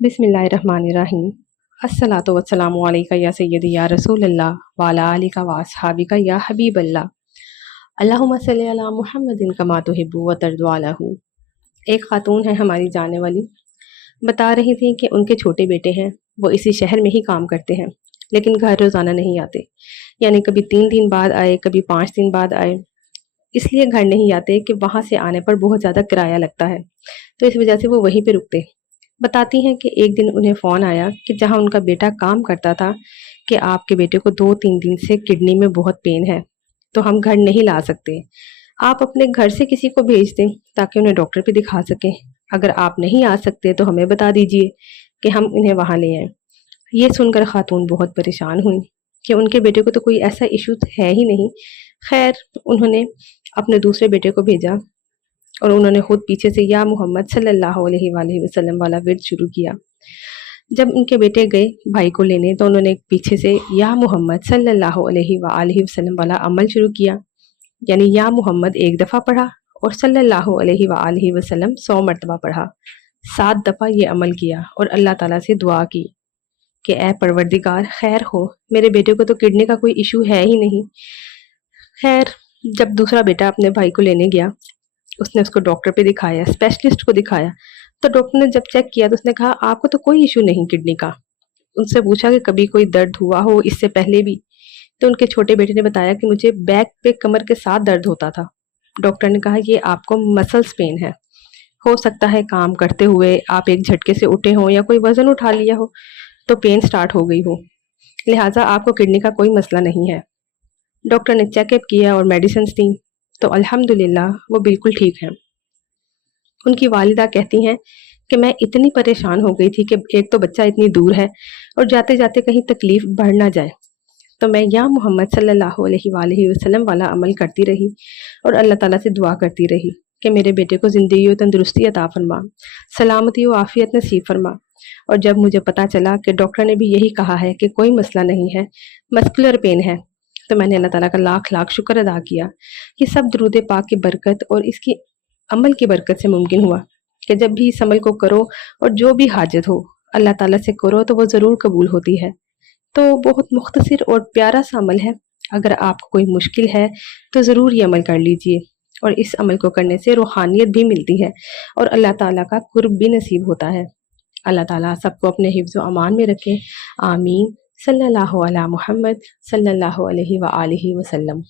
बिस्मिल्लाहिर्रहमानिर्रहीम। अस्सलातु वस्सलामु अलैका या सय्यदी या रसूल अल्लाह व अला आलिका व अस्हाबिका या हबीब अल्लाह। अल्लाहुम्मा सल्लि अला मुहम्मदिन कमा तुहिब्बु व तर्दु अलहू। एक खातून है हमारी जाने वाली, बता रही थी कि उनके छोटे बेटे हैं, वो इसी शहर में ही काम करते हैं, लेकिन घर रोज़ाना नहीं आते। यानी कभी 3 दिन बाद आए, कभी 5 दिन बाद आए। इसलिए घर नहीं आते कि वहाँ से आने पर बहुत ज़्यादा किराया लगता है, तो इस वजह से वो वहीं पे रुकते। बताती हैं कि एक दिन उन्हें फ़ोन आया कि जहाँ उनका बेटा काम करता था कि आपके बेटे को 2-3 दिन से किडनी में बहुत पेन है, तो हम घर नहीं ला सकते। आप अपने घर से किसी को भेज दें ताकि उन्हें डॉक्टर पे दिखा सकें। अगर आप नहीं आ सकते तो हमें बता दीजिए कि हम उन्हें वहाँ ले आएँ। ये सुनकर खातून बहुत परेशान हुई कि उनके बेटे को तो कोई ऐसा इशू है ही नहीं। खैर, उन्होंने अपने दूसरे बेटे को भेजा और उन्होंने खुद पीछे से या मोहम्मद सल्लल्लाहु अलैहि वसल्लम वाला विर्द शुरू किया। जब उनके बेटे गए भाई को लेने तो उन्होंने पीछे से या मोहम्मद सल्लल्लाहु अलैहि वसल्लम वाला अमल शुरू किया। यानी या मोहम्मद एक दफ़ा पढ़ा और सल्लल्लाहु अलैहि वसल्लम 100 मरतबा पढ़ा। 7 दफ़ा ये अमल किया और अल्लाह ताला से दुआ की कि ए परवरदिगार खैर हो, मेरे बेटे को तो किडनी का कोई इशू है ही नहीं। खैर, जब दूसरा बेटा अपने भाई को लेने गया, उसने उसको डॉक्टर पे दिखाया, स्पेशलिस्ट को दिखाया, तो डॉक्टर ने जब चेक किया तो उसने कहा आपको तो कोई इशू नहीं किडनी का। उनसे पूछा कि कभी कोई दर्द हुआ हो इससे पहले भी, तो उनके छोटे बेटे ने बताया कि मुझे बैक पे कमर के साथ दर्द होता था। डॉक्टर ने कहा ये आपको मसल्स पेन है, हो सकता है काम करते हुए आप एक झटके से उठे हों या कोई वजन उठा लिया हो तो पेन स्टार्ट हो गई हो, लिहाजा आपको किडनी का कोई मसला नहीं है। डॉक्टर ने चेकअप किया और मेडिसिन दी तो अल्हम्दुलिल्लाह वो बिल्कुल ठीक है। उनकी वालिदा कहती हैं कि मैं इतनी परेशान हो गई थी कि एक तो बच्चा इतनी दूर है और जाते जाते कहीं तकलीफ बढ़ ना जाए, तो मैं या मोहम्मद सल्लल्लाहु अलैहि वसल्लम वाला अमल करती रही और अल्लाह ताला से दुआ करती रही कि मेरे बेटे को ज़िंदगी और तंदुरुस्ती अता फरमा, सलामती और आफ़ियत नसीब फरमा। और जब मुझे पता चला कि डॉक्टर ने भी यही कहा है कि कोई मसला नहीं है, मस्कुलर पेन है, तो मैंने अल्लाह ताला का लाख लाख शुक्र अदा किया कि सब दुरूद पाक की बरकत और इसकी अमल की बरकत से मुमकिन हुआ कि जब भी इस अमल को करो और जो भी हाजत हो अल्लाह ताला से करो तो वो ज़रूर कबूल होती है। तो बहुत मुख्तसर और प्यारा सा अमल है। अगर आपको कोई मुश्किल है तो ज़रूर ये अमल कर लीजिए और इस अमल को करने से रूहानियत भी मिलती है और अल्लाह ताला का कुर्ब भी नसीब होता है। अल्लाह ताला सबको अपने हिफ्ज़ व अमान में रखे। आमीन। सल्लल्लाहु अला मुहम्मद सल्लल्लाहु अलैहि वसल्लम।